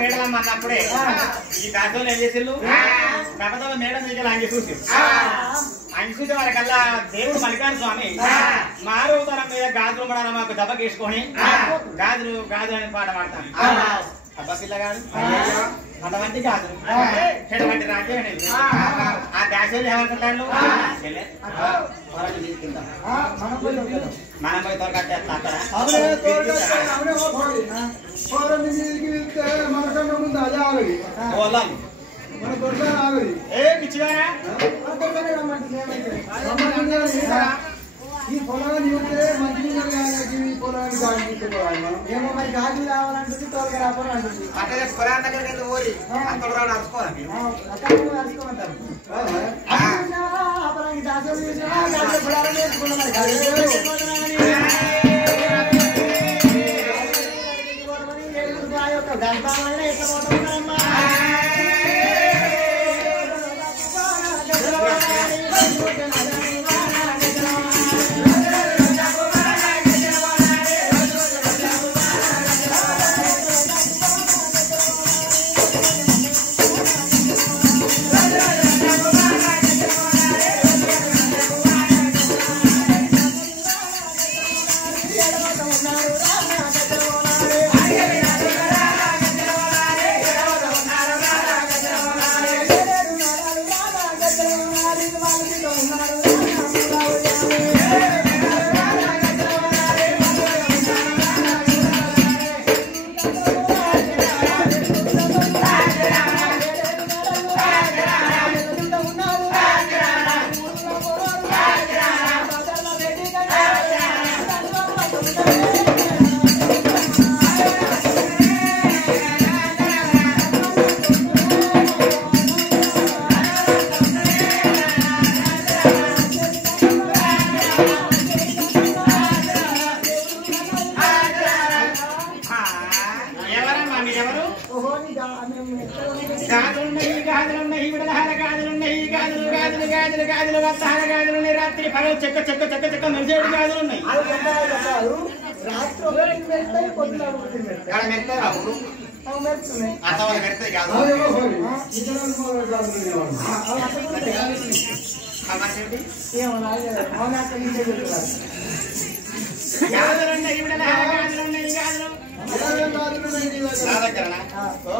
Madam అన్నప్పుడే ఈ దాంట్లో ఏం చేసిళ్ళు కపతల మేడం దగ్గర అంగి చూసి అంగి చూసే వాళ్ళకల్లా దేవుడు మల్లికార్జున స్వామి మారవతరం మీద గాజులు మడాల మాకు దెబ్బకేసుకొని గాజులు గాజులు అని పాట పాడతాను అబ్బా పిల్లగాడు అటువంటి గాజులు ఎటువంటి రాజ్యం అనేది ఆ దాసోళ్ళు ఏమనుకుంటాను మనం పోయి తోరకట్టేస్తా అక్కడ ఏ పిచ్చిదారా ఈ పొలాన్ని ఉంటే మంచి ఈ పొలాన్ని గాలి మనం ఏమో మరి గాలి రావాలంటుంది తోలుగా రావాలి అంటుంది అంటే పొలాన్ని దగ్గర పోయి అక్కడ రాడు అరుచుకోవాలి అరుచుకోమంటారు దాసోళ్ళు పొలాలు నేర్చుకున్నాం గంటమైన ఎట్లా పోతున్నామ్మా రాత్రి పగలు చెక్క చెక్క చెక్క చెక్క మెరిసేడు గాజులు ఉన్నాయి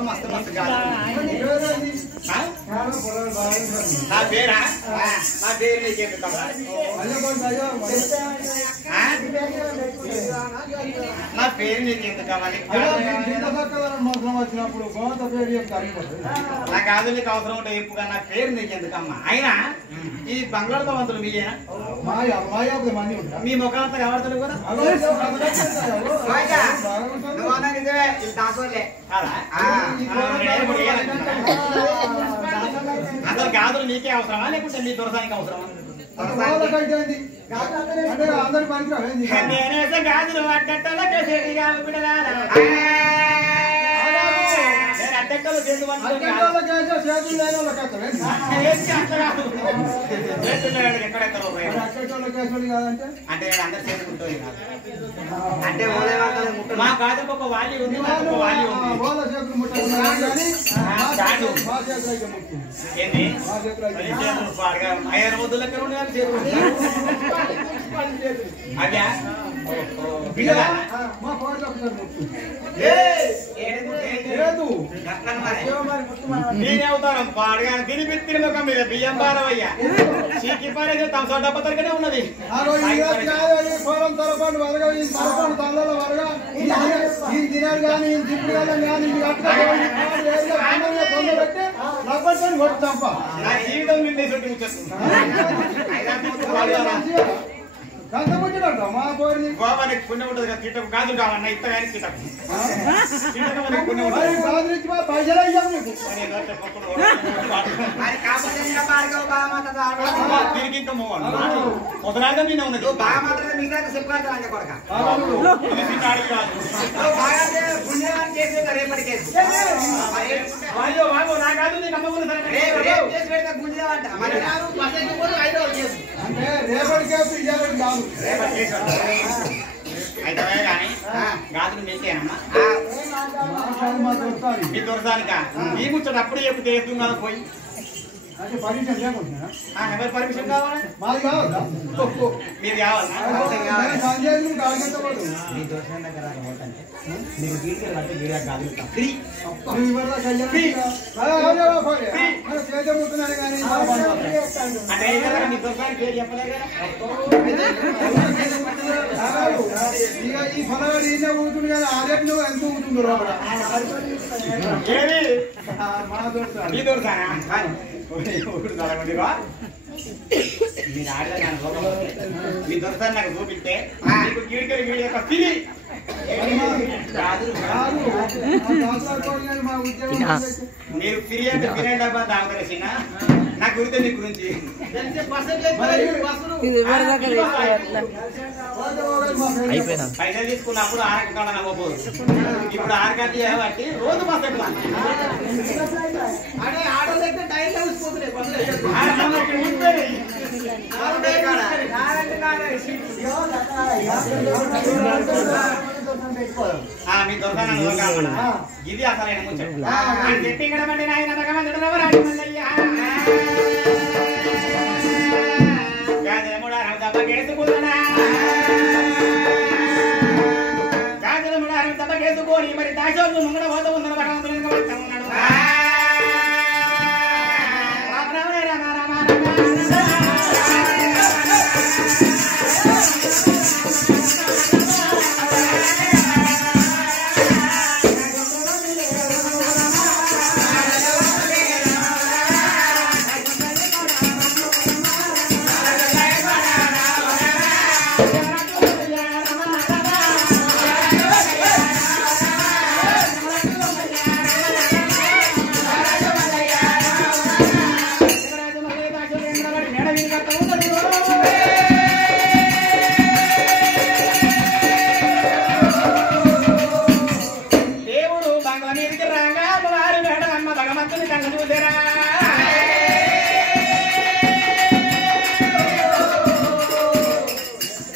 మస్తు మస్తు నా పేరా నా పేరు నీకేమి నా పేరు నీకేందుకు కావాలి నా కాదు నీకు అవసరం ఉంటే ఎప్పుడు నా పేరు నీకెందుకమ్మా అయినా ఈ బంగ్లాతో వంతులు మీయేనా మీ ముఖాంతా కనబడతాడు కూడా అసలు గాజులు నీకే అవసరమా లేకుంటే మీ దొరసానికి అవసరమా నేనేసే గాజులు అట్టట్టలో అట్టెక్కలు అంటే అందరు చేసుకుంటుంది అంటే మా కాదుకు ఒక వాలి ఉంది మాకు వాలి ఉంది ఏంటి 5 రోజుల లెక్క ఉండే అదే నేనే అవుతాను పాడగా తినిపిత్తిన ముఖం మీద బియ్యం బాలవయ్యా చీకి పారేది తమ డబ్బ తరగనే ఉన్నది నా జీవితం నిండేసి బాబానికి పుణ్యం ఉంటుంది కదా తిట్టకు గాజులు కావన్నా ఇత్తగాని తిట్టకు తిరిగి ఇంకా మొదలాగా నేను ఉన్నది అయ్యో బాబు నా కాదు నేను నమ్మకూడదు అంటే రేపటి కేసు ఇయ్యాలని కాదు అయితే కానీ గాజులు మీకేనమ్మా మీ దొరసానిక ఈ ముచ్చట అప్పుడు చెప్పు చేస్తుంది కదా పోయి అంటే పర్మిషన్ లేకుండా ఎవరి పర్మిషన్ కావాలా మాది కావాలా మీరు కావాలా సంజయ్ కాగంటపడు మీ దొరసాని దగ్గర పోతుంటే మీరు గీడికి పడితే గీడ గాజులు ఫ్రీ చేతముతున్నాను కానీ అంటే మీ దొరసాని పేరు చెప్పలే కదా ఇక ఈ ఫలవాడు ఈయన ఊగుతుంది కదా ఆరేపు నువ్వు ఎంత ఊగుతుండ్రు ఏది మా దొరుకుతా మీ దొరసానా మీరు ఆడలే మీ దొరసాని నాకు చూపిస్తే మీకు గీడికలు గీడి యొక్క తిరిగి మీరు ఫిర్యాదు ఫిర్యాదు డబ్బా తాగుతారేసిన నాకు గురితే మీ గురించి పైసలు తీసుకున్నప్పుడు ఆరకుండా నవ్వబోదు ఇప్పుడు ఆరకట్టి కాబట్టి రోజు బస్ మీ దొరకన ఇది అసలైన ముచ్చట చెప్పి కడమండి నాయన రకమందుడు మల్లయ్య గాజలముడారం దెబ్బకేసుకున్నా గాజలముడారం దెబ్బకేసుకొని మరి దాశోళ్ళు ముంగడ పోతూ ఉందని భగవంతుడు ఇంకా ఉన్నాడు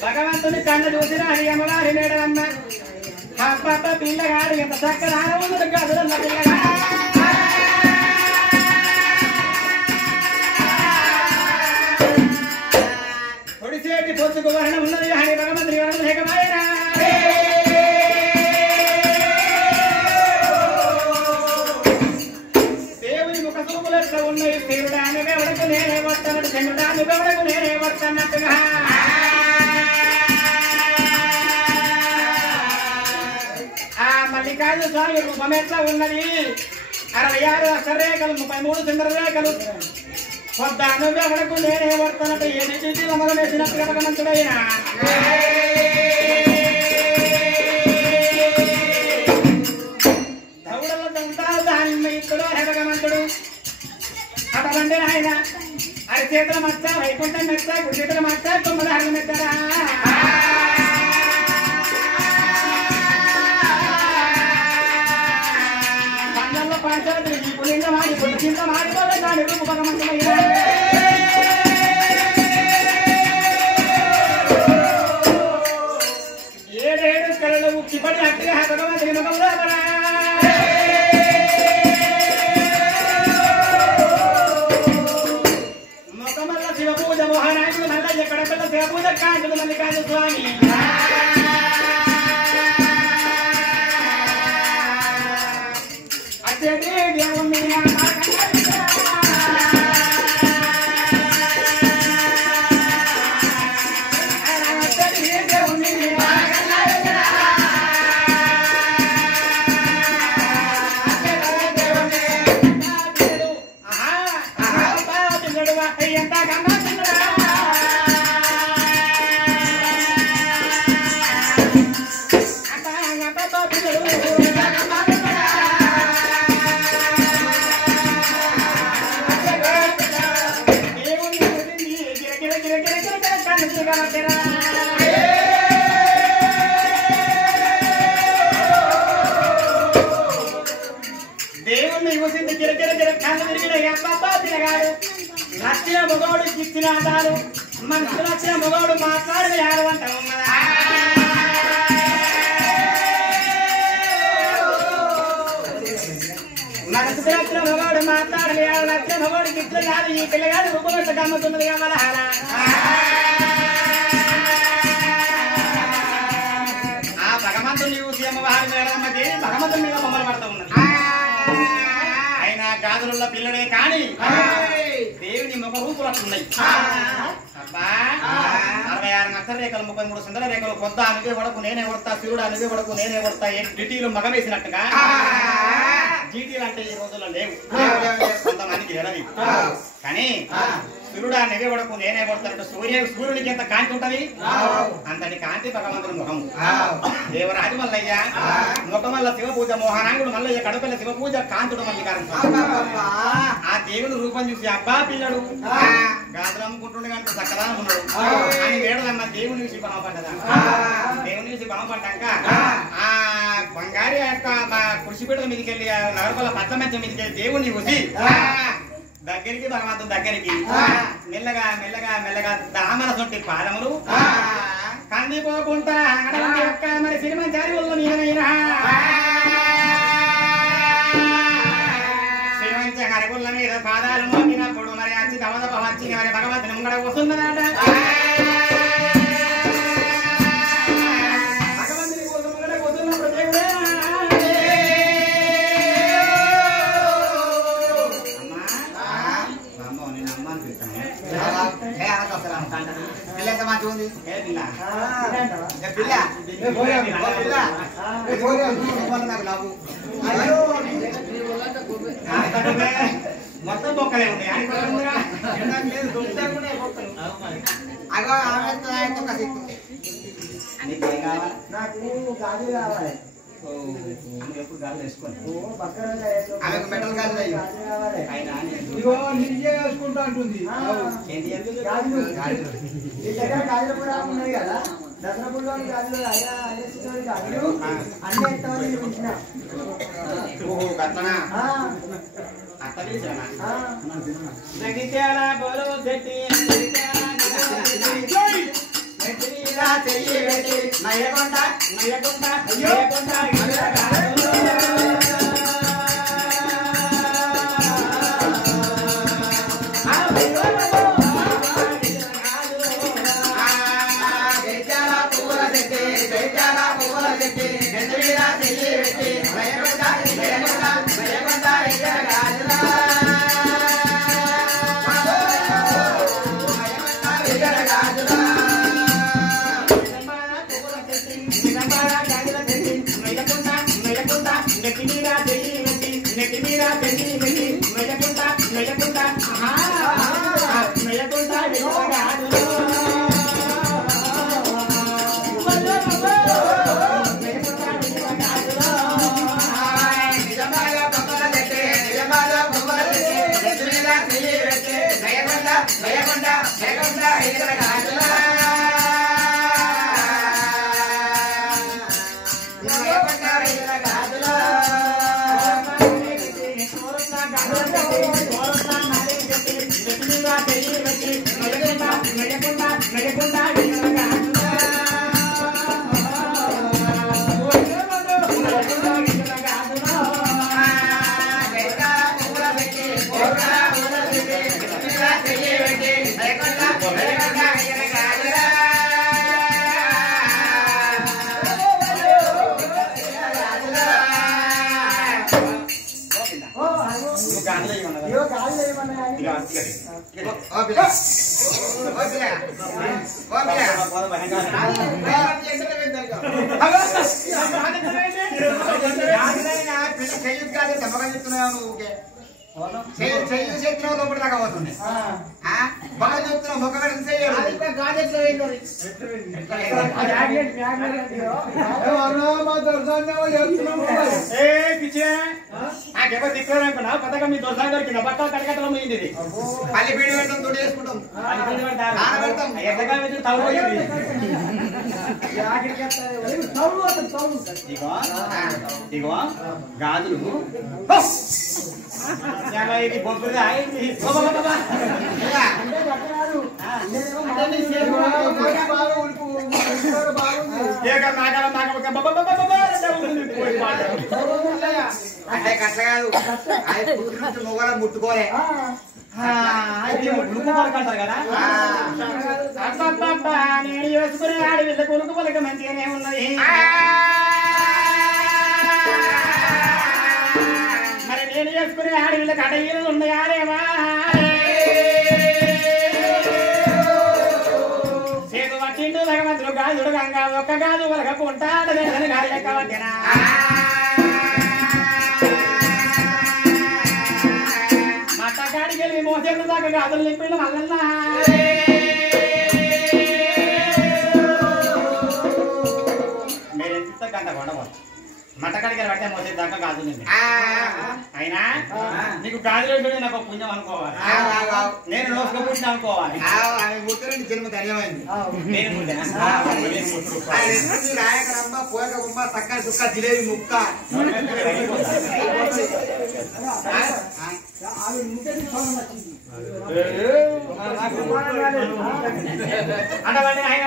భగవంతుని కన్ను చూసిన అమ్మవారి మేడలమ్మ పాప పిల్లగాడు ఎంత చక్కగా ఉంది గదులన్న పిల్లగా పొడిచేటి పొద్దుకు వర్ణం ఉన్నది కానీ భగవంతుని వర్ణం లేకపోయినా దేవుని ముఖ సూపులు ఎట్లా ఉన్నాయి దేవుడాను ఎవడకు నేనే వస్తానట్టు చెంగుడాను ఎవడకు నేనే వస్తానట్టుగా మల్లికార్జున స్వామి రూపం ఎట్లా ఉన్నది 66 అక్షరేఖలు 33 చంద్రరేఖలు పొద్దాను ఎవడకు నేనే వస్తానట్టు ఏది చూసి నమ్మకం వేసినట్టుగా భగవంతుడైనా దౌడలతో ఉంటారు దాని ఇతడు భగవంతుడు అటువంటి ఆయన అరి చేతుల మచ్చ వైకుంఠం మెచ్చ గుడి చేతుల మచ్చ 9 మెచ్చరా ఏడేడు కళలు ఉక్కిపడి అట్టిగా భగవంతుని ముఖంలో ముఖమల్ల శివ పూజ మోహనాయుడు మల్లయ్య కడపల్ల శివ పూజ కాంతులు మల్లికార్జున స్వామి అత్యంత దేవుణ్ణి ఊసింది గిరగిర కళ్ళు తిరిగిన అబ్బా తిరగాడు నచ్చిన మగవాడు ఇచ్చిన అంటారు మనసు నచ్చిన మగవాడు మాట్లాడిన యారు అంట ఉన్నదా మనసు నచ్చిన మగవాడు మాట్లాడిన యారు నచ్చిన మగవాడికి ఇచ్చిన కాదు ఈ పిల్లగాడు రూపగట్ట గమ్ముతున్నది కమలహారా ఆ భగవంతుని చూసి అమ్మవారి మేడమ్మకి భగవంతుని మీద బొమ్మలు పడుతూ ఉన్నది గాజుల పిల్లడే కాని దేవుని ముఖ రూపులు అట్లున్నాయి 66 నక్షత్ర రేఖలు 33 సుందర రేఖలు కొద్ద అనువే వడకు నేనే కొడతా శివుడు అనువే వడకు నేనే కొడతా డ్యూటీలు మగ వేసినట్టుగా జీటీలు అంటే ఈ రోజుల్లో లేవు కొంతమందికి ఎడవి కానీ సూర్యుడు అనువే వడకు నేనే కొడతానంటే సూర్యునికి ఎంత కాంతి ఉంటది అంతటి కాంతి భగవంతుని ముఖం దేవరాజు మల్లయ్య ముఖం వల్ల శివ పూజ మోహనాంగుడు మల్లయ్య కడుపల్ల శివ పూజ కాంతుడు మల్లికారం ఆ దేవుని రూపం చూసి అబ్బా పిల్లడు గాజులు అమ్ముకుంటుండే కానీ చక్కదానం ఉన్నాడు అని వేడదమ్మ దేవుని చూసి బలపడ్డదా దేవుని చూసి బలపడ్డాక ఆ బంగారి యొక్క కృషిపీఠల మీదకి వెళ్ళి నగరపల్ల పచ్చ మంచం మీదకి వెళ్ళి దేవుని చూసి దగ్గరికి భగవంతుని దగ్గరికి మెల్లగా మెల్లగా మెల్లగా దామనసొంటి పాదములు కందిపోకుండా అడవంటి యొక్క మరి సిరిమంచారి వల్ల మీదైనా సిరిమంచారి వల్ల మీద పాదాలు మోకినప్పుడు మరి వచ్చి దవదప వచ్చి మరి భగవంతుని ముంగడ వస్తున్నదాట భగవంతుని కోసం ముంగడ వస్తున్నప్పుడు దేవుడే మొత్తం బొక్కలే ఉన్నాయి నాకు గాజు కావాలి ఎప్పుడు గాలి వేసుకోండి ఆమెకు మెటల్ గాజులు అయ్యి ఇగో నిజే వేసుకుంటా అంటుంది ఈ దగ్గర గాజులు కూడా ఉన్నాయి కదా దసరా పుల్లోని గాజులు గాజులు అన్ని ఎత్తమని చూపించిన గాజులు ఏమన్నా ఇగో గాలి ఏమన్నా కానీ చెప్తున్నావు లోపల దాకా పోతుంది బాగా చెప్తున్నావు మొక్క నాకేమో దిక్కున్నా పథకం మీ దోసాలు దొరికింది బట్టలు కడకట్టలో పోయింది పల్లి పీడి పెడతాం తోటి వేసుకుంటాం ఎద్దగా వచ్చి తవ్వుపోయింది ఇగో గాజులు ఇది బొబ్బులుగా అంటే కట్ల కాదు మొగల ముట్టుకోలే అంటారు కదా నేను వేసుకునే ఆడి వీళ్ళ కొనుక్కు పలక మంచిగానే ఉన్నది మరి నేను వేసుకునే ఆడి వీళ్ళకి అడయ్యలు ఉన్నాయాలేమా చేతు పట్టిండు భగవంతుడు గాజుడు గంగా ఒక్క గాజు వలకపోంటాడు గాలి లెక్క పట్టినా మట్టకాడికి వెళ్ళి మోసేళ్ళు దాకా గాజులు నింపిళ్ళు మల్లన్నా మీరు ఎంత గంట కొండవచ్చు మట్టకాడికి వెళ్ళి పట్టే మోసేది దాకా గాజులు నింపి అయినా నీకు గాజులు నాకు పుణ్యం అనుకోవాలి నేను రోజుగా పుణ్యం అనుకోవాలి ముట్టరండి జన్మ ధన్యమైంది నేను రాయకరమ్మ పోయకమ్మ సక్క సుక్క జిలేబి ముక్క అంటే ఆయన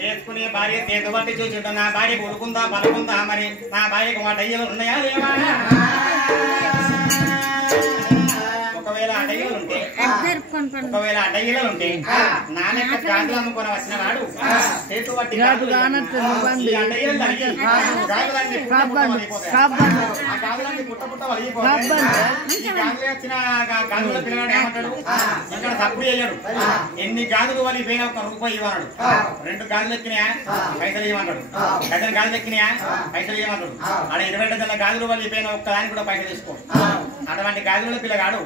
చేసుకునే భార్య చేతు బట్టి చూచుంటా నా భార్య కొడుకుందా పలుకుందా మరి నా భార్యకు మాట అయ్యలు ఉన్నాయా లేవా ఒకవేళ అడ్డయ్యలు ఉంటే నాన్నక గాజులు అమ్ముకొని వచ్చిన వాడు చేతు బట్టి గాజులన్నీ పుట్ట పుట్ట వలిగిపోతాయి ఈ గాజులు వచ్చిన గాజుల పిల్లగాడు ఏమంటాడు ఇక్కడ తప్పుడు అయ్యాడు ఎన్ని గాజులు వలిగిపోయినా ఒక రూపాయి ఇవ్వన్నాడు 2 గాజులు ఎక్కినాయా పైసలు ఇవ్వమంటాడు 10 గాజులు ఎక్కినాయా పైసలు ఇవ్వమంటాడు అక్కడ 20 డజన్ల గాజులు వలిగిపోయిన ఒక్కదానికి కూడా పైసలు తీసుకో అటువంటి గాజుల పిల్లగాడు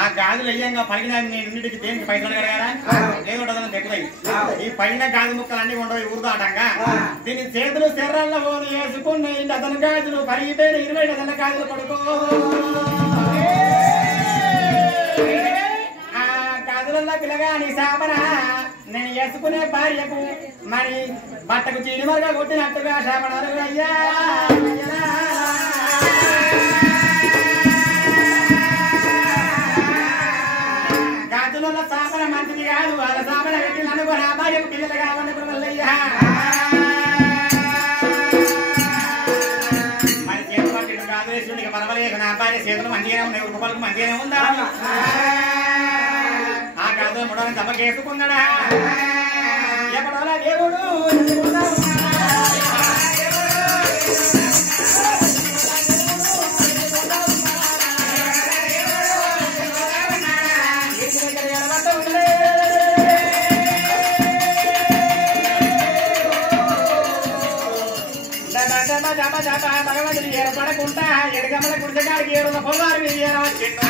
ఆ గాజులు అయ్యంగా పలిగిన ఇంటికి దేనికి పైసలు కడగారా ఏదో డజన్ ఎక్కుతాయి ఈ పైన గాజు ముక్కలు అన్ని ఉండవు ఊరుదాటంగా దీని చేతులు శర్రల్లో పోని వేసుకున్న 2 డజన్ గాజులు పరిగిపోయిన 20 డజన్ల గాజులు పడుకో ఆ గాజులలో పిల్లగా నీ శాపన నేను వేసుకునే భార్యకు మరి బట్టకు చీడి మరగా కొట్టినట్టుగా శాపనాలు అయ్యా గాజులలో శాపన మంచిది కాదు వాళ్ళ శాపన పెట్టి అనుకో నా భార్యకు పిల్లలు కావాలనుకున్న వల్లయ్యా మరి చేతులు పట్టి గాజులేసుడికి పర్వాలేదు నా భార్య చేతులు మంచిగానే ఉన్నాయి రూపాయలకు మంచిగానే ఉందా ఆ గాజులు ముడని దెబ్బకేసుకున్నాడా ఎక్కడోలా దేవుడు భగవంతుడు ఏర్పడకుండా ఎడగమల గుడిసెగాడికి ఏడున్న పొలారు ఏరవచ్చిండు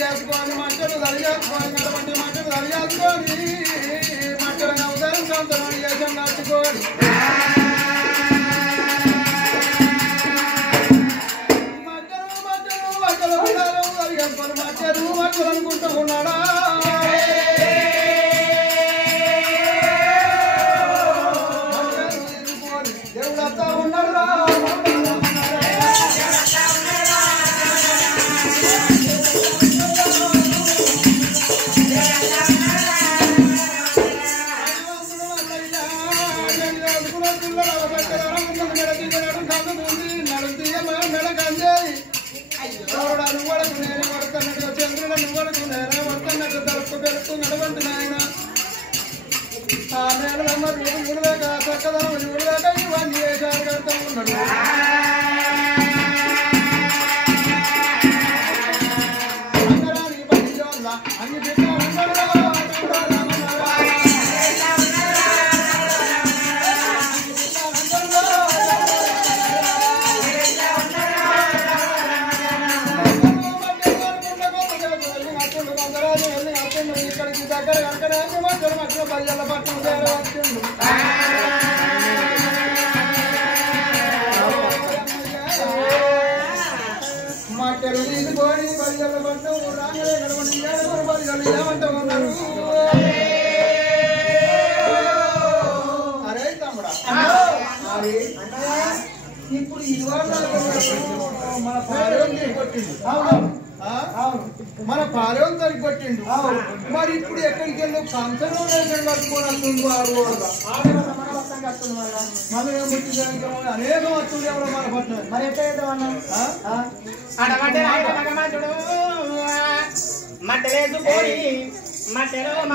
చేసుకొని మట్టలు దరి చేసుకొని అటువంటి మట్టలు దరి చేసుకొని మట్టలు నవ్వుతారు సంతరం చేసాం నచ్చుకోని మట్టలు అనుకుంటూ ఉన్నాడా దేవుడు అంతా ఉన్నాడా చక్కదనం ఇవన్నీ వేషాలు కడతా ఉన్నాడు అన్ని ఇక్కడికి దగ్గర కనుక మధ్యలో మధ్యలో బయ్యాల పట్టణం వేరే వచ్చిండు మట్టలు తీసుకొని బయ్యాల పట్టణం రాగానే గడవండి బయ్యాలు ఏమంటూ ఉన్నారు అరే తమ్ముడా ఇప్పుడు ఇవాళ మన పాలెం కొట్టిండు మన పాలెం తరికి కొట్టిండు మరి ఇప్పుడు ఎక్కడికి వెళ్ళి కంచంలో కట్టుకోవాలి మనం ఏం పుట్టి అనేక వస్తువులు ఎవరో మన పట్టిన మరి ఎట్లా మట్టలేసుకొని మట్టెలు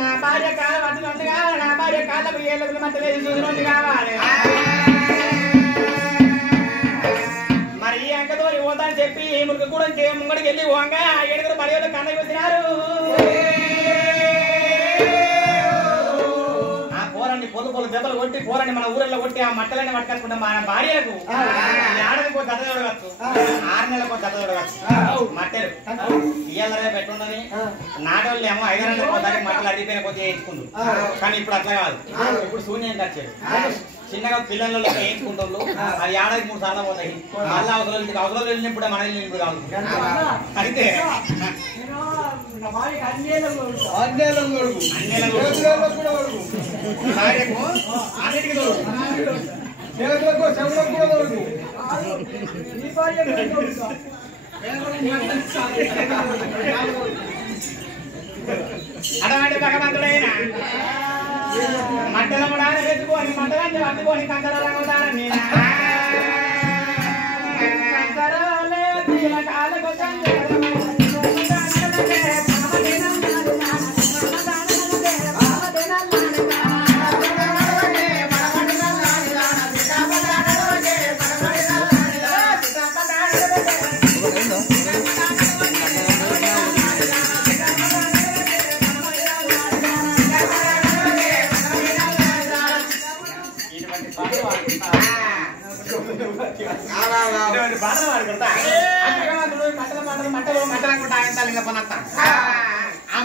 నా భార్య కాల పట్టుకుంది కావాలి నా భార్య కాళ్ళకు ఏళ్ళకు మట్టలేసి చూసినట్టు కావాలి మరి ఈ అంకతో పోతాని చెప్పి మురికి కూడా ముంగడికి వెళ్ళి పోంగా ఏడుగురు పడియోళ్ళు కన్నకి వచ్చినారు ఆ పోరండి పొద్దు దెబ్బలు కొట్టి పోరండి మన ఊళ్ళో కొట్టి ఆ మట్టలన్నీ పట్టుకొచ్చుకుంటాం మన భార్యలకు ఏడాదికి ఒక దత్త చూడవచ్చు 6 నెలలకు ఒక దత్త చూడవచ్చు మట్టెలు ఇయ్యాలనే పెట్టుండని నాటోళ్ళు ఏమో 5 నెలలకు ఒకసారి మట్టలు అడిగిపోయిన కొద్దిగా వేయించుకుంటు కానీ ఇప్పుడు అట్లా కాదు ఇప్పుడు శూన్యం ఖర్చాడు చిన్నగా పిల్లలు వేయించుకుంటారు అది ఏడాదికి 3 సార్లు పోతాయి మళ్ళీ అవసరం వెళ్ళినప్పుడు మన వెళ్ళినప్పుడు కాదు అయితే అన్నిటికీ చేతులకు చెవులకు కూడా దొరుకు అటువంటి భగవంతుడైన మట్టల ముడాన వెతుకొని మట్టలన్నీ పట్టుకొని కంకరాలనుకుంటానని కంకరాలే తీల కాలకు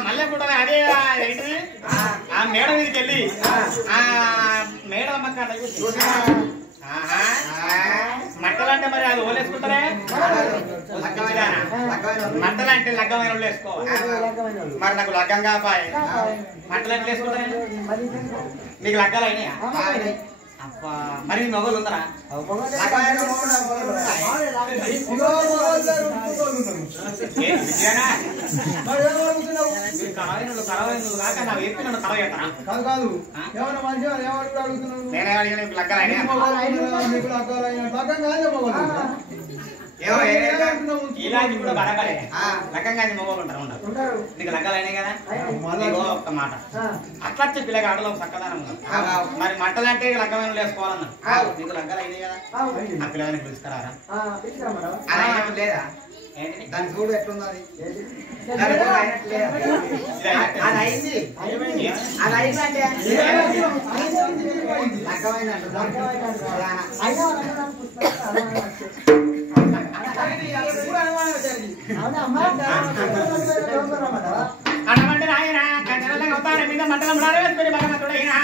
మళ్ళీ కూడా అదే ఏంటి ఆ మేడ మీదకి వెళ్ళి ఆ మేడ మట్టలంటే మరి అది ఓలేసుకుంటారే మట్టలంటే లగ్గమైన వాళ్ళు వేసుకోవాలి మరి నాకు లగ్గం కాపాయి మట్టలు ఎట్లా వేసుకుంటారే మీకు లగ్గాలు అయినాయా అబ్బా మరి మీ మొగలు ఉందరా కాదు ఎవరు మంచిగా ఎవరు అడుగుతున్నావు నేనే అడిగిన మీకు లగ్గాలు అయినా ఇలాంటి కూడా బరాబరే లగ్గంగా మొగోలు ఉంటారు నీకు లగ్గాలు అయినాయి కదా ఒక్క మాట అట్లా పిల్లగా ఆటలో చక్కదానం మరి మట్టలంటే లగ్గమైన వేసుకోవాలన్నా నీకు లగ్గాలు అయినాయి కదా ఆ పిల్లగాని పిలుచుకురారా లేదా దాని చూడు ఎట్లున్నది అది అయింది అది అయిందంటే అవునా అమ్మా అటువంటి నాయన కంచనల్లా అవుతారు మీద మంటల ముడాలు వేసుకుని భగవంతుడైనా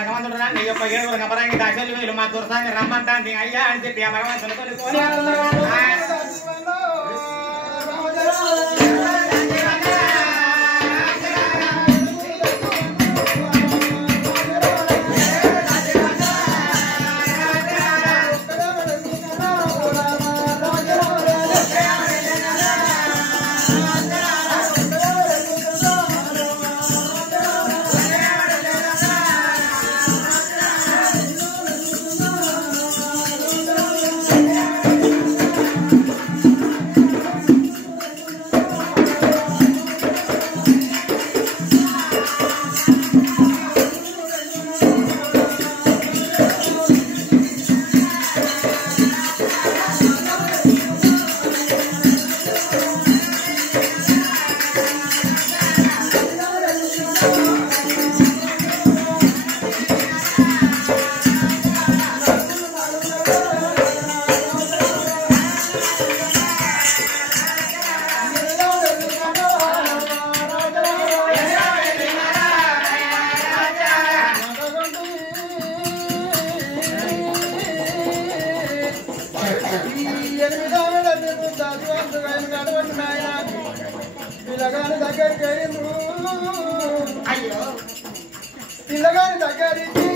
భగవంతుడు నీ యొక్క ఏడుగురు గమరాంగి దాశలు వీళ్ళు మా దుర్సాన్ని రమ్మంటాంది అయ్యా అని చెప్పి ఆ భగవంతుడు కొనుక్కొని పిల్లగాని దగ్గరికి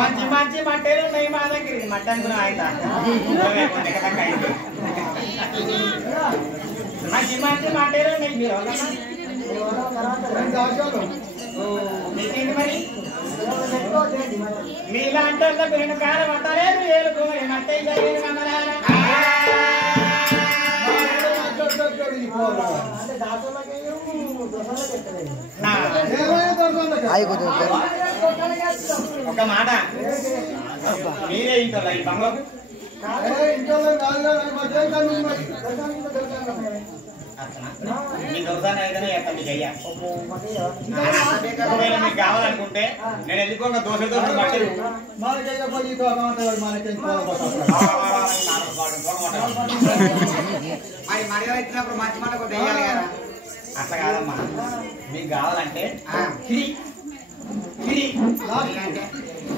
మంచి మంచి మట్టెలు ఉన్నాయి మా దగ్గర మట్ట అనుకున్నా ఆయన మంచి మంచి మట్టెలు ఉన్నాయి మీరు మీకేంటి మరి మీలాంటి వాళ్ళకి రెండు కాలం పట్టలేదు ఏలుకో మట్ట ఒక మాట మీరే ఇంట్లో ఈ బంగ్లాకు మీ దొరదాన్ని ఏదైనా ఎక్కడ మీకు అయ్యా ఒకవేళ మీకు కావాలనుకుంటే నేను వెళ్ళిపోక దోశ దోశ పట్టేది ఇచ్చినప్పుడు మంచి మాట కొద్ది వేయాలి కదా. అట్లా కాదమ్మా మీకు కావాలంటే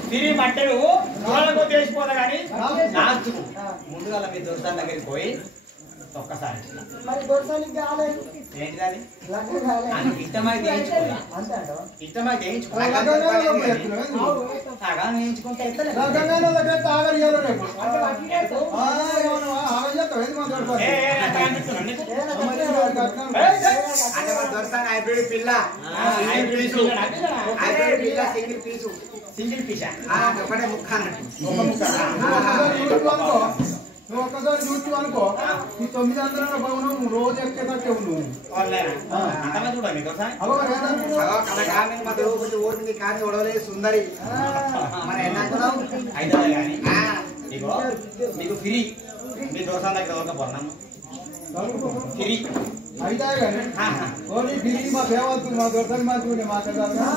తిరిగి మట్టెలు దూరంలో తెలిసిపోతా కానీ లాస్ట్ ముందుగా మీ దోస్తాన్ దగ్గరికి పోయి ఒక్కసారి ఏంటిది అది ఇష్టమై చేయించుకోవాలి ఇష్టమై చేయించుకుంటే హైబ్రిడ్ పిల్ల సింగిల్ పీసా ఒకటే ముక్క అన్నట్టు నువ్వు ఒక్కసారి చూసి అనుకో ఈ 900 భవనం రోజు ఎక్కేటట్టే ఉండు ఓటింది కానీ ఒడవలేదు సుందరి మన ఎన్నాకున్నావు అయితే కానీ మీకు ఫ్రీ మీ దోసాల దగ్గర దొరకపోతున్నాను ఫ్రీ అయితే కానీ ఓన్లీ ఢిల్లీ మా దేవతలు మా దొరకని మంచి మా కదా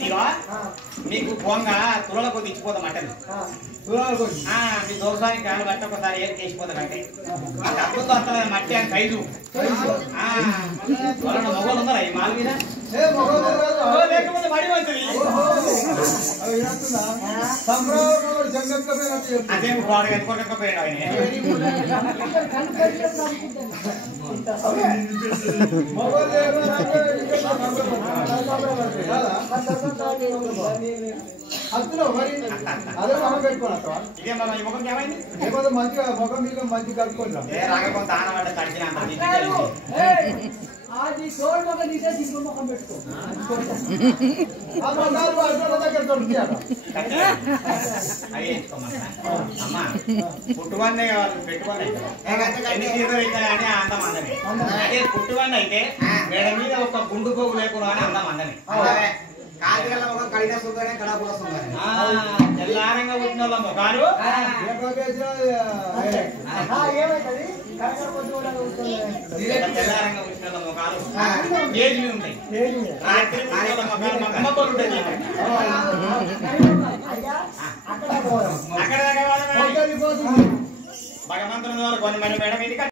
ఇగో మీకు పోంగా తులలో కొద్ది ఇచ్చిపోతాం మటన్ మీ దోసానికి కాలు బట్టి ఒకసారి ఏం చేసిపోతాం అంటే మాకు అద్భుతం వస్తుంది మట్టి అని సైజు మొగలు ఉందా ఈ మాల మీద లేకపోతే పడి వస్తుంది అదేం వాడు కనుకోలేకపోయాడు ఆయన అదే మనం పెట్టుకోవాలి ఇదే మనం ఈ ముఖం ఏమైంది మంచిగా ముఖం మీద మంచి కలుపుకుంటాం రాకపోతే తాన పడ్డ తడిచిన అది తోడు మొక్క తీసే తీసుకుని ముఖం పెట్టుకో దగ్గర దొరుకుతాయి అవి వేసుకోమన్నా అమ్మా పుట్టువన్నీ కావాలి పెట్టుబడి ఎన్ని తీర్థం అయితే కానీ అందం అందమే అదే పుట్టువన్నీ అయితే మేడ మీద ఒక గుండు పోగు లేకుండా అని అందం అందమే కాదుగల ఒక కడిగా సుందరే కడా కూడా సుందరే తెల్లారంగా పుట్టిన వాళ్ళ ముఖాలు ఏమైతుంది కడగడ పొద్దు కూడా తెల్లారంగా పుట్టిన వాళ్ళ ముఖాలు ఏజ్లు ఉంటాయి రాత్రి పుట్టిన వాళ్ళ ముఖాలు మమ్మతోలు ఉంటాయి అక్కడ దాకా భగవంతుని ద్వారా కొన్ని మన మేడం ఇది